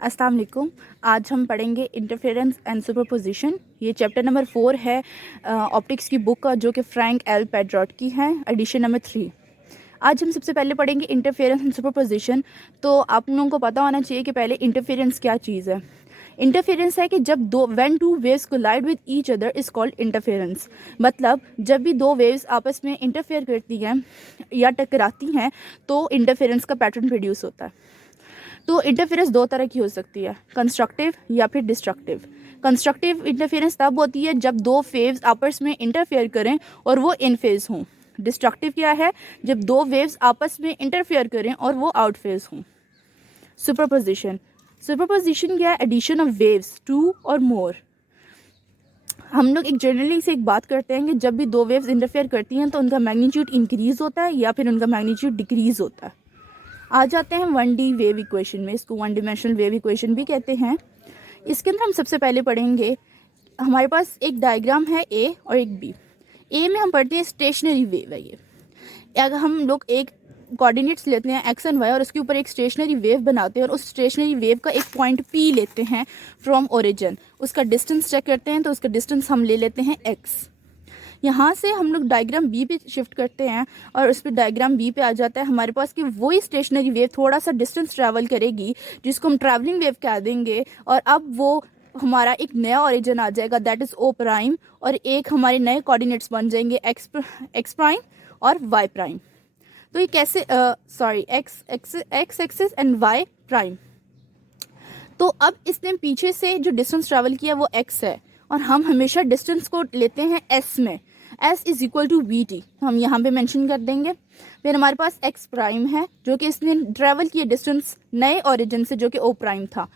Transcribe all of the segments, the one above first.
अस्सलाम वालेकुम। आज हम पढ़ेंगे इंटरफेरेंस एंड सुपरपोजिशन। ये चैप्टर नंबर 4 है ऑप्टिक्स की बुक का, जो कि फ्रैंक एल पेड्रॉट की है, एडिशन नंबर 3। आज हम सबसे पहले पढ़ेंगे इंटरफेरेंस एंड सुपरपोजिशन। तो आप लोगों को पता होना चाहिए कि पहले इंटरफेरेंस क्या चीज़ है। इंटरफेरेंस है कि जब when two waves collide with each other is called interference. मतलब जब भी दो वेव्स आपस में इंटरफेयर करती हैं या टकराती हैं तो इंटरफेरेंस का पैटर्न प्रोड्यूस होता है। तो इंटरफेरेंस दो तरह की हो सकती है, कंस्ट्रक्टिव या फिर डिस्ट्रक्टिव। कंस्ट्रक्टिव इंटरफेरेंस तब होती है जब दो वेव्स आपस में इंटरफेयर करें और वो इन फेज हों। डिस्ट्रक्टिव क्या है? जब दो वेव्स आपस में इंटरफेयर करें और वो आउट फेज हों। सुपरपोजिशन। सुपरपोजिशन क्या है? एडिशन ऑफ वेव्स, टू और मोर। हम लोग एक जनरली से एक बात करते हैं कि जब भी दो वेव्स इंटरफेयर करती हैं तो उनका मैग्नीट्यूड इंक्रीज होता है या फिर उनका मैग्नीट्यूड डिक्रीज होता है। आ जाते हैं 1D वेव इक्वेशन में। इसको वन डिमेंशनल वेव इक्वेशन भी कहते हैं। इसके अंदर हम सबसे पहले पढ़ेंगे, हमारे पास एक डायग्राम है ए और एक बी। ए में हम पढ़ते हैं स्टेशनरी वेव है ये। अगर हम लोग एक कोऑर्डिनेट्स लेते हैं एक्स एंड वाई और उसके ऊपर एक स्टेशनरी वेव बनाते हैं और उस स्टेशनरी वेव का एक पॉइंट पी लेते हैं फ्रॉम ओरिजिन, उसका डिस्टेंस चेक करते हैं तो उसका डिस्टेंस हम ले लेते हैं एक्स। यहाँ से हम लोग डायग्राम बी पे शिफ्ट करते हैं और उस पर डायग्राम बी पे आ जाता है हमारे पास कि वही स्टेशनरी वेव थोड़ा सा डिस्टेंस ट्रैवल करेगी जिसको हम ट्रैवलिंग वेव कह देंगे, और अब वो हमारा एक नया ओरिजिन आ जाएगा, दैट इज़ ओ प्राइम, और एक हमारे नए कोऑर्डिनेट्स बन जाएंगे एक्स प्राइम और वाई प्राइम। तो ये कैसे x axis and y prime. तो अब इसने पीछे से जो डिस्टेंस ट्रैवल किया वो एक्स है और हम हमेशा डिस्टेंस को लेते हैं एस में। S is equal to v t, हम यहाँ पे मेंशन कर देंगे। फिर हमारे पास एक्स प्राइम है जो कि इसने ट्रैवल किया डिस्टेंस नए ओरिजिन से जो कि ओ प्राइम था।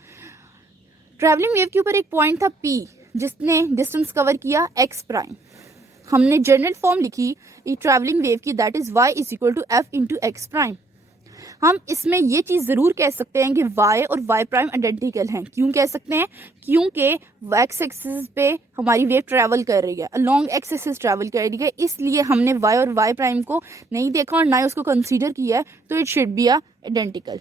ट्रैवलिंग वेव के ऊपर एक पॉइंट था पी जिसने डिस्टेंस कवर किया एक्स प्राइम। हमने जनरल फॉर्म लिखी ट्रैवलिंग वेव की, that is y is equal to f into x prime. हम इसमें ये चीज़ ज़रूर कह सकते हैं कि y और y प्राइम आइडेंटिकल हैं। क्यों कह सकते हैं? क्योंकि एक्स एक्सिस पे हमारी वेव ट्रैवल कर रही है, अलॉन्ग एक्स एक्सिस ट्रैवल कर रही है, इसलिए हमने y और y प्राइम को नहीं देखा और ना ही उसको कंसीडर किया है, तो इट शुड बी आइडेंटिकल।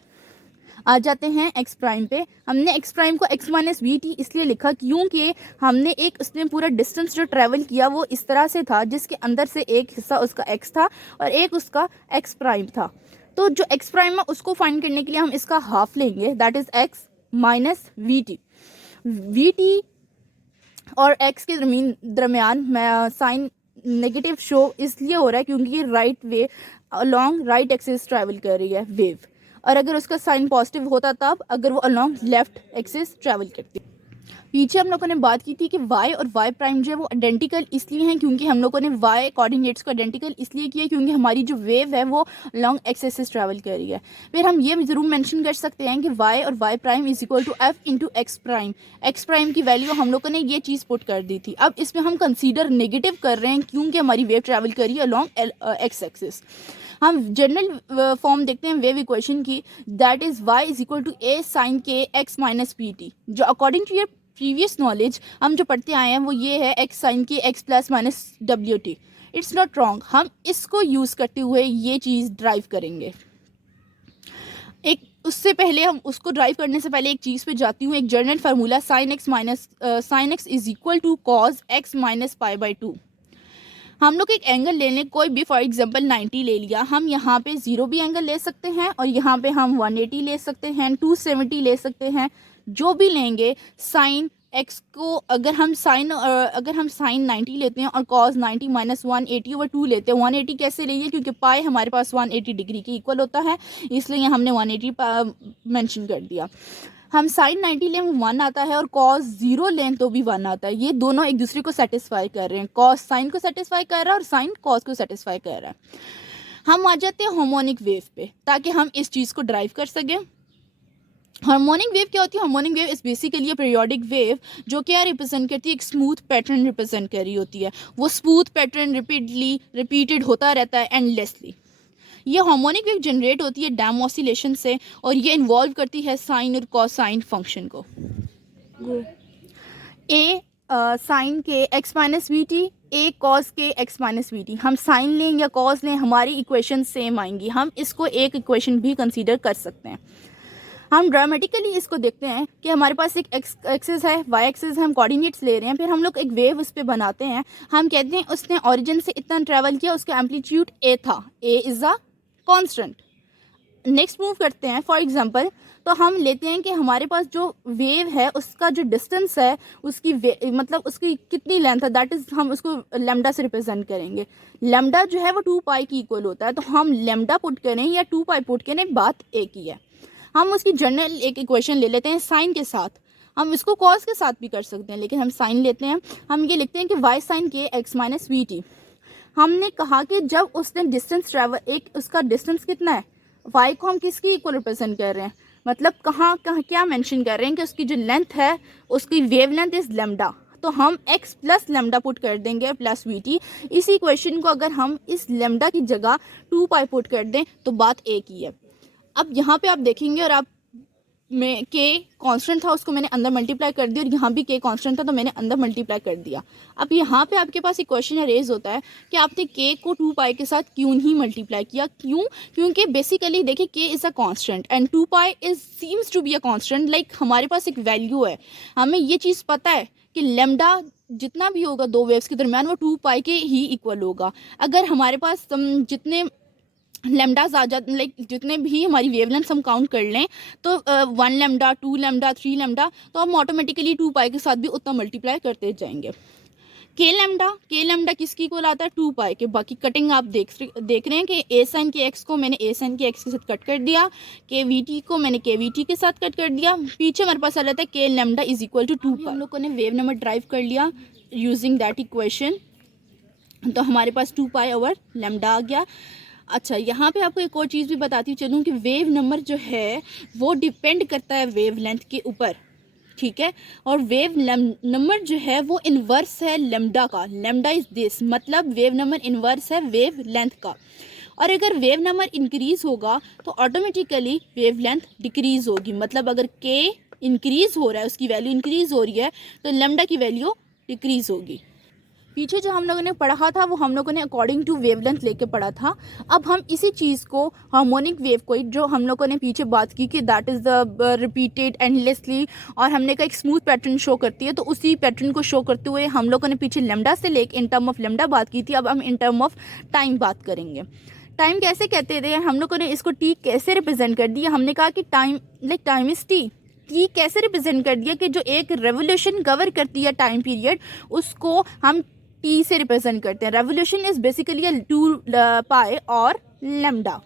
आ जाते हैं एक्स प्राइम पे। हमने एक्स प्राइम को एक्स माइनस वी टी इसलिए लिखा क्योंकि हमने एक उसने पूरा डिस्टेंस जो ट्रैवल किया वो इस तरह से था जिसके अंदर से एक हिस्सा उसका एक्स था और एक उसका एक्स प्राइम था। तो जो एक्स प्राइम है उसको फाइंड करने के लिए हम इसका हाफ लेंगे, that is x minus v T. We T और एक्स के दरमियान साइन नेगेटिव शो इसलिए हो रहा है क्योंकि right way along right axis travel कर रही है वेव, और अगर उसका साइन पॉजिटिव होता तब अगर वो अलॉन्ग लेफ्ट एक्सिस ट्रैवल करती। पीछे हम लोगों ने बात की थी कि y और y प्राइम जो है वो आइडेंटिकल इसलिए हैं क्योंकि हम लोगों ने y कोऑर्डिनेट्स को आइडेंटिकल इसलिए किया क्योंकि हमारी जो वेव है वो लॉन्ग एक्सिस से ट्रैवल कर रही है। फिर हम ये ज़रूर मेंशन कर सकते हैं कि y और y prime is equal to f into x prime. X prime की वैल्यू हम लोगों ने ये चीज़ पुट कर दी थी। अब इसमें हम कंसीडर नेगेटिव कर रहे हैं क्योंकि हमारी वेव ट्रैवल कर रही है लॉन्ग एक्स एक्सिस। हम जनरल फॉर्म देखते हैं वेव इक्वेशन की, that is y is equal to a sine के एक्स माइनस पी टी। जो according to your previous knowledge हम जो पढ़ते आए हैं वो ये है x sine k x plus minus डब्ल्यू टी। इट्स नॉट रॉन्ग, हम इसको यूज़ करते हुए ये चीज़ ड्राइव करेंगे। एक उससे पहले हम उसको ड्राइव करने से पहले एक चीज़ पे जाती हूँ, एक general formula sine x is equal to cos x minus pi by two. हम लोग एक एंगल ले लें कोई भी, फॉर एग्जांपल 90 ले लिया, हम यहाँ पे 0 भी एंगल ले सकते हैं और यहाँ पे हम 180 ले सकते हैं, 270 ले सकते हैं, जो भी लेंगे। साइन एक्स को अगर हम साइन 90 लेते हैं और कॉस 90 माइनस 180/2 लेते हैं। 180 कैसे लेंगे? क्योंकि पाई हमारे पास 180 डिग्री के इक्वल होता है, इसलिए हमने 180 मेंशन कर दिया। हम साइन 90 लें वो 1 आता है और कॉस 0 लें तो भी 1 आता है। ये दोनों एक दूसरे को सेटिस्फाई कर रहे हैं, कॉस साइन को सेटिस्फाई कर रहा है और साइन कॉस को सेटिस्फाई कर रहा है। हम आ जाते हैं हार्मोनिक वेव पे ताकि हम इस चीज़ को ड्राइव कर सकें। हार्मोनिक वेव क्या होती है? Harmonic wave is basically a periodic wave जो क्या रिप्रेजेंट करती है? एक स्मूथ पैटर्न रिप्रेजेंट कर रही होती है। वो स्मूथ पैटर्न रिपीटेड होता रहता है एंडलेसली। ये हार्मोनिक वेव जनरेट होती है डैम ऑसिलेशन से और ये इन्वॉल्व करती है साइन और कॉसाइन फंक्शन को। ए साइन के एक्स माइनस वी टी, ए कॉस के एक्स माइनस वी टी। हम साइन लें या कॉस लें हमारी इक्वेशन सेम आएंगी, हम इसको एक इक्वेशन भी कंसीडर कर सकते हैं। हम ड्रामेटिकली इसको देखते हैं कि हमारे पास एक एक्स एक्सिस है, वाई एक्सिस है, हम कोऑर्डिनेट्स ले रहे हैं, फिर हम लोग एक वेव उस पर बनाते हैं। हम कहते हैं उसने ओरिजिन से इतना ट्रैवल किया, उसका एम्पलीट्यूड ए था, A is a constant. Next move करते हैं, फॉर एग्जांपल तो हम लेते हैं कि हमारे पास जो वेव है उसका जो डिस्टेंस है, उसकी मतलब उसकी कितनी लेंथ है, दैट इज़ हम उसको लेमडा से रिप्रेजेंट करेंगे। लेमडा जो है वो 2 पाई की इक्वल होता है, तो हम लेमडा पुट करें या 2 पाई पुट करें, बात एक ही है। हम उसकी जनरल एक इक्वेशन ले लेते हैं साइन के साथ, हम इसको कॉस के साथ भी कर सकते हैं, लेकिन हम साइन लेते हैं। हम ये लिखते हैं कि वाई साइन के एक्स माइनस वी टी। हमने कहा कि जब उसने डिस्टेंस ट्रैवल, एक उसका डिस्टेंस कितना है, वाई को हम किसकी इक्वल रिप्रेजेंट कर रहे हैं, मतलब कहाँ कहाँ क्या मेंशन कर रहे हैं कि उसकी जो लेंथ है, उसकी वेव लेंथ इज़ लेमडा, तो हम x प्लस लेमडा पुट कर देंगे प्लस वी टी। इसी क्वेश्चन को अगर हम इस लेमडा की जगह 2 पाई पुट कर दें तो बात एक ही है। अब यहाँ पे आप देखेंगे और आप में के कांस्टेंट था, उसको मैंने अंदर मल्टीप्लाई कर दिया, और यहाँ भी के कांस्टेंट था तो मैंने अंदर मल्टीप्लाई कर दिया। अब यहाँ पे आपके पास एक क्वेश्चन रेज होता है कि आपने के को 2 पाई के साथ क्यों नहीं मल्टीप्लाई किया, क्यों? क्योंकि बेसिकली देखिए k is a constant and 2 pi is seems to be a constant. Like हमारे पास एक वैल्यू है, हमें ये चीज़ पता है कि लेमडा जितना भी होगा दो वेव्स के दरमियान वो 2 पाई के ही इक्वल होगा। अगर हमारे पास जितने लेमडाज आ जाते, लाइक जितने भी हमारी वेवलेंथ हम काउंट कर लें तो 1 लेमडा, 2 लेमडा, 3 लेमडा, तो हम ऑटोमेटिकली 2 पाई के साथ भी उतना मल्टीप्लाई करते जाएंगे। के लेमडा किसकी इक्वल आता है, 2 पाई के। बाकी कटिंग आप देख रहे हैं कि ए साइन के एक्स को मैंने ए साइन के एक्स के साथ कट कर दिया, के वी टी को मैंने के वी टी के साथ कट कर दिया। पीछे हमारे पास आ जाता है के लेमडा इज इक्वल टू 2 पाई। हम लोगों ने वेव नंबर ड्राइव कर लिया यूजिंग दैट इक्वेशन, तो हमारे पास 2 पाई ओवर लेमडा आ गया। अच्छा, यहाँ पे आपको एक और चीज़ भी बताती चलूँ कि वेव नंबर जो है वो डिपेंड करता है वेव लेंथ के ऊपर, ठीक है। और वेव नंबर जो है वो इन्वर्स है लेमडा का, लेमडा इज दिस, मतलब वेव नंबर इन्वर्स है वेव लेंथ का। और अगर वेव नंबर इंक्रीज़ होगा तो ऑटोमेटिकली वेव लेंथ डिक्रीज़ होगी, मतलब अगर के इंक्रीज़ हो रहा है, उसकी वैल्यू इंक्रीज़ हो रही है, तो लेमडा की वैल्यू डिक्रीज़ होगी। पीछे जो हम लोगों ने पढ़ा था वो हम लोगों ने अकॉर्डिंग टू वेवलेंथ लेके पढ़ा था। अब हम इसी चीज़ को हार्मोनिक वेव को, जो हम लोगों ने पीछे बात की कि that is the repeated endlessly, और हमने कहा एक स्मूथ पैटर्न शो करती है, तो उसी पैटर्न को शो करते हुए हम लोगों ने पीछे लेमडा से लेके इन टर्म ऑफ लेमडा बात की थी। अब हम इन टर्म ऑफ टाइम बात करेंगे। टाइम कैसे कहते थे हम लोगों ने, इसको टी कैसे रिप्रेजेंट कर दिया, हमने कहा कि time like time is T. T कैसे रिप्रेजेंट कर दिया कि जो एक रेवोल्यूशन कवर करती है टाइम पीरियड, उसको हम टी से रिप्रेजेंट करते हैं। रेवोल्यूशन इज बेसिकली 2 पाई और लेमडा।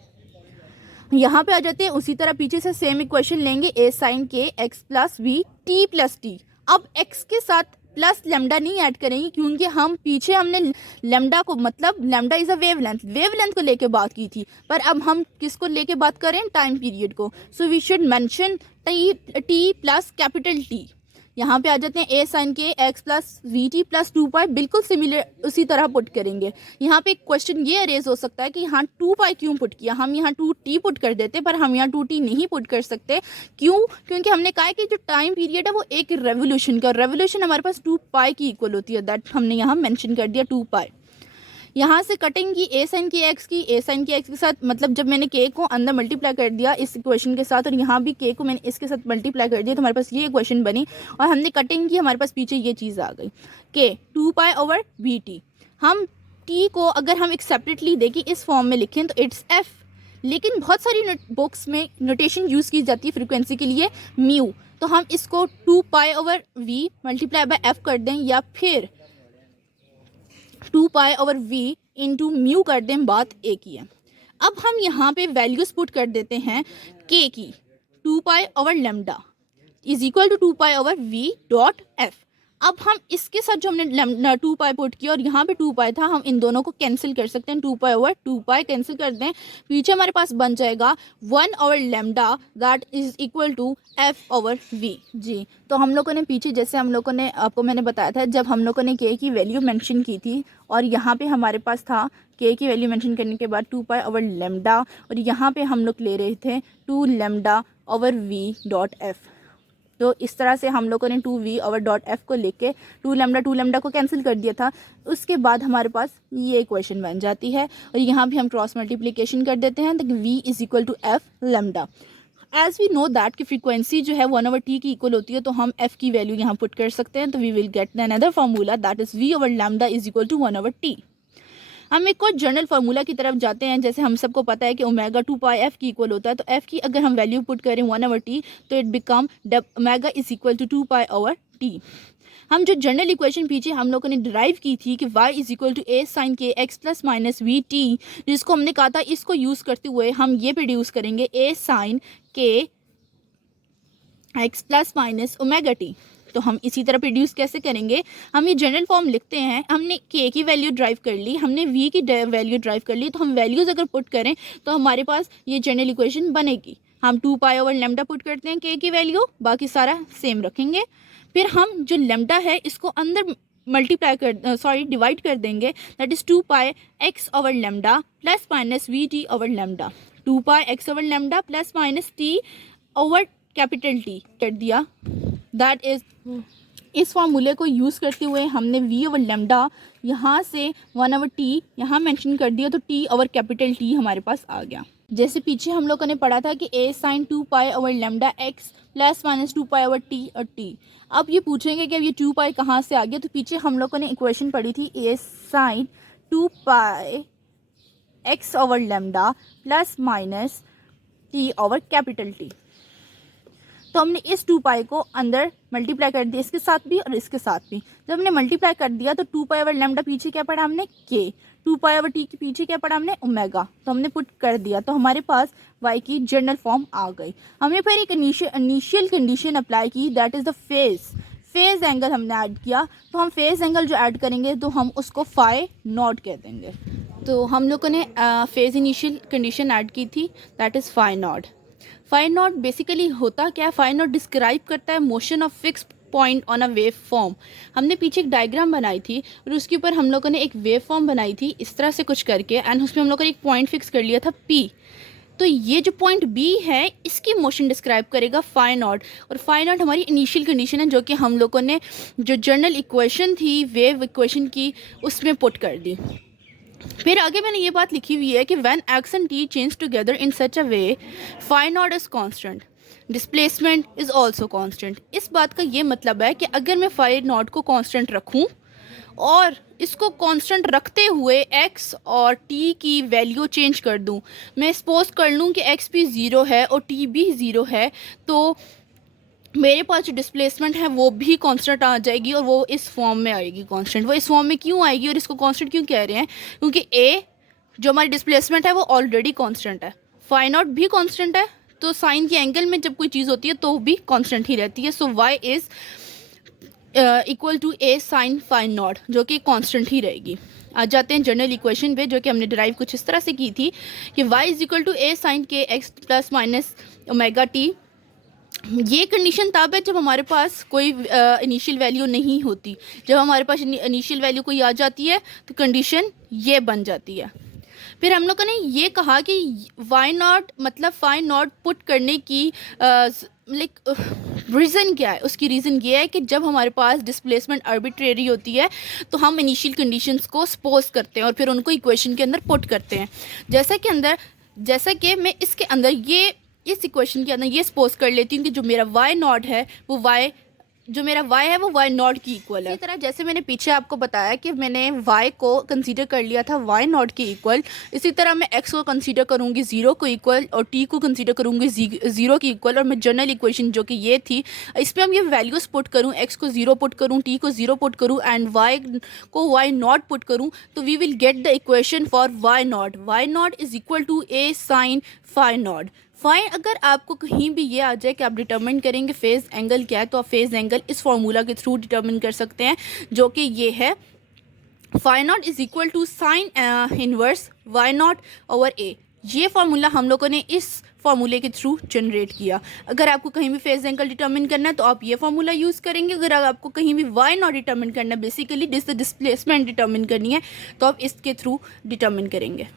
यहाँ पे आ जाते हैं, उसी तरह पीछे से सेम इक्वेशन लेंगे, ए साइन के x plus v t plus T. अब एक्स के साथ प्लस लेमडा नहीं ऐड करेंगे क्योंकि हम पीछे हमने लेमडा को, मतलब लेमडा इज़ अ वेवलेंथ को लेके बात की थी, पर अब हम किसको लेके बात करें, टाइम पीरियड को। So we should mention t plus capital t. यहाँ पे आ जाते हैं, ए साइन के x plus v t plus 2 pi, बिल्कुल सिमिलर उसी तरह पुट करेंगे। यहाँ पे एक क्वेश्चन ये अरेज हो सकता है कि यहाँ 2 पाई क्यों पुट किया, हम यहाँ 2 टी पुट कर देते, पर हम यहाँ 2 टी नहीं पुट कर सकते। क्यों? क्योंकि हमने कहा है कि जो टाइम पीरियड है वो एक रेवोल्यूशन का, रेवोल्यूशन हमारे पास 2 पाई की इक्वल होती है, दैट हमने यहाँ मेंशन कर दिया 2 पाई। यहाँ से कटिंग की ए साइन की एक्स की, ए साइन की एक्स के साथ, मतलब जब मैंने के को अंदर मल्टीप्लाई कर दिया इस इक्वेशन के साथ, और यहाँ भी के को मैंने इसके साथ मल्टीप्लाई कर दिया, तो हमारे पास ये इक्वेशन बनी। और हमने कटिंग की, हमारे पास पीछे ये चीज़ आ गई के 2 पाई ओवर वी टी। हम टी को अगर हम एक सेपरेटली देखें, इस फॉर्म में लिखें तो इट्स एफ, लेकिन बहुत सारी बुक्स में नोटेशन यूज़ की जाती है फ्रिक्वेंसी के लिए म्यू, तो हम इसको 2 pi over v multiply by f कर दें, या फिर 2 pi over v into mu कर दें, बात एक ही है। अब हम यहाँ पे वैल्यूज पुट कर देते हैं के की, 2 pi over lambda is equal to 2 pi over v dot f. अब हम इसके साथ जो हमने 2 पाई पुट किया और यहाँ पे 2 पाई था, हम इन दोनों को कैंसिल कर सकते हैं, 2 पाई ओवर 2 पाई कैंसिल कर दें, पीछे हमारे पास बन जाएगा 1 over lambda that is equal to F over V. जी, तो हम लोगों ने पीछे, जैसे हम लोगों ने आपको मैंने बताया था, जब हम लोगों ने के की वैल्यू मेंशन की थी, और यहाँ पे हमारे पास था के की वैल्यू मेंशन करने के बाद 2 पाई ओवर लेमडा, और यहाँ पे हम लोग ले रहे थे 2 lambda over v dot F. तो इस तरह से हम लोगों ने 2v ओवर डॉट एफ को लेके 2 लेमडा को कैंसिल कर दिया था। उसके बाद हमारे पास ये इक्वेशन बन जाती है, और यहाँ भी हम क्रॉस मल्टीप्लिकेशन कर देते हैं, तो v is equal to f lambda. As we know that कि फ्रीक्वेंसी जो है 1/t की इक्वल होती है, तो हम f की वैल्यू यहाँ पुट कर सकते हैं, तो we will get another formula that is v/λ is equal to 1/t। हम एक और जनरल फार्मूला की तरफ जाते हैं। जैसे हम सबको पता है कि ओमेगा 2πf की इक्वल होता है, तो f की अगर हम वैल्यू पुट करें 1/t तो it become omega is equal to 2π/t। हम जो जनरल इक्वेशन पीछे हम लोगों ने डिराइव की थी कि y is equal to a sine के x plus minus v t, जिसको हमने कहा था इसको यूज़ करते हुए हम ये प्रोड्यूस करेंगे a साइन के x plus minus omega T. तो हम इसी तरह प्रोड्यूस कैसे करेंगे, हम ये जनरल फॉर्म लिखते हैं। हमने k की वैल्यू ड्राइव कर ली, हमने v की वैल्यू ड्राइव कर ली, तो हम वैल्यूज़ अगर पुट करें तो हमारे पास ये जनरल इक्वेशन बनेगी। हम 2π/λ पुट करते हैं k की वैल्यू, बाकी सारा सेम रखेंगे। फिर हम जो लैम्डा है इसको अंदर डिवाइड कर देंगे, that is 2πx/λ plus minus vt/λ। 2πx/λ plus minus t/T कर दिया। दैट इज़ इस फार्मूले को यूज़ करते हुए हमने v/λ यहाँ से 1/t यहाँ मेंशन कर दिया, तो t/T हमारे पास आ गया। जैसे पीछे हम लोगों ने पढ़ा था कि a sine 2π/λ x plus minus 2π/t और t। अब ये पूछेंगे कि अब ये 2π कहाँ से आ गया, तो पीछे हम लोगों ने इक्वेशन पढ़ी थी a sign 2π x/λ plus minus t/T। तो हमने इस 2π को अंदर मल्टीप्लाई कर दिया, इसके साथ भी और इसके साथ भी। जब हमने मल्टीप्लाई कर दिया तो 2π/λ पीछे क्या पढ़ा हमने k, 2π/t के पीछे क्या पढ़ा हमने ओमेगा, तो हमने पुट कर दिया, तो हमारे पास y की जनरल फॉर्म आ गई। हमने फिर एक इनिशियल कंडीशन अप्लाई की, that is the phase angle हमने ऐड किया। तो हम फेज एंगल जो ऐड करेंगे तो हम उसको फाई नॉट कह देंगे। तो हम लोगों ने फेज इनिशियल कंडीशन ऐड की थी, that is phi naught. Phi naught basically होता क्या है, फाई नॉट डिस्क्राइब करता है motion of fix point on a wave form. हमने पीछे एक डायग्राम बनाई थी और उसके ऊपर हम लोगों ने एक वेव फॉर्म बनाई थी इस तरह से कुछ करके, एंड उसमें हम लोगों ने एक पॉइंट फिक्स कर लिया था P। तो ये जो पॉइंट B है इसकी मोशन डिस्क्राइब करेगा फाई नॉट, और फाई नॉट हमारी इनिशियल कंडीशन है जो कि हम लोगों ने जो जनरल इक्वेशन थी वेव इक्वेशन की उसमें पुट कर दी। फिर आगे मैंने ये बात लिखी हुई है कि when x and t change together in such a way phi not is constant, displacement is also constant. इस बात का ये मतलब है कि अगर मैं फाई नॉट को कांस्टेंट रखूं और इसको कांस्टेंट रखते हुए x और t की वैल्यू चेंज कर दूं, मैं सपोज कर लूं कि x भी 0 है और t भी 0 है, तो मेरे पास जो डिस्प्लेसमेंट है वो भी कांस्टेंट आ जाएगी और वो इस फॉर्म में आएगी कांस्टेंट। वो इस फॉर्म में क्यों आएगी और इसको कांस्टेंट क्यों कह रहे हैं, क्योंकि a जो हमारी डिस्प्लेसमेंट है वो ऑलरेडी कांस्टेंट है, फाई नॉट भी कांस्टेंट है, तो साइन के एंगल में जब कोई चीज़ होती है तो भी कांस्टेंट ही रहती है। So y is equal to a sine phi naught, जो कि कांस्टेंट ही रहेगी। आ जाते हैं जनरल इक्वेशन पे, जो कि हमने डिराइव कुछ इस तरह से की थी कि y is equal to a sine के x plus minus omega t. ये कंडीशन तब है जब हमारे पास कोई इनिशियल वैल्यू नहीं होती। जब हमारे पास इनिशियल वैल्यू कोई आ जाती है तो कंडीशन ये बन जाती है। फिर हम लोगों ने ये कहा कि वाई नॉट मतलब फाई नॉट पुट करने की रीज़न क्या है। उसकी रीज़न ये है कि जब हमारे पास डिस्प्लेसमेंट आर्बिट्रेरी होती है तो हम इनिशियल कंडीशंस को सपोज करते हैं और फिर उनको इक्वेशन के अंदर पुट करते हैं। जैसा कि मैं इसके अंदर इस इक्वेशन के अंदर ये सपोज कर लेती हूँ कि जो मेरा वाई नॉट है वो वाई नॉट की इक्वल है। इसी तरह जैसे मैंने पीछे आपको बताया कि मैंने वाई को कंसीडर कर लिया था वाई नॉट के इक्वल, इसी तरह मैं एक्स को कंसीडर करूँगी 0 को इक्वल और टी को कंसीडर करूँगी 0 की इक्वल। और मैं जनरल इक्वेशन जो कि ये थी इसमें हम ये वैल्यूज़ पुट करूँ, एक्स को 0 पुट करूँ, टी को 0 पुट करूँ एंड वाई को वाई नॉट पुट करूँ, तो we will get the equation for y naught. Y naught is equal to a sine phi naught. Fine अगर आपको कहीं भी ये आ जाए कि आप डिटर्मिन करेंगे फेज़ एंगल क्या है, तो आप फेज़ एंगल इस फॉर्मूला के थ्रू डिटर्मिन कर सकते हैं, जो कि ये है phi not is equal to sine inverse y not over a. ये फार्मूला हम लोगों ने इस फार्मूले के थ्रू जनरेट किया। अगर आपको कहीं भी फेज़ एंगल डिटर्मिन करना है तो आप ये फार्मूला यूज़ करेंगे। अगर आपको कहीं भी वाई नॉट डिटर्मिन करना है, बेसिकली डिस्प्लेसमेंट डिटर्मिन करनी है, तो आप इसके थ्रू डिटर्मिन करेंगे।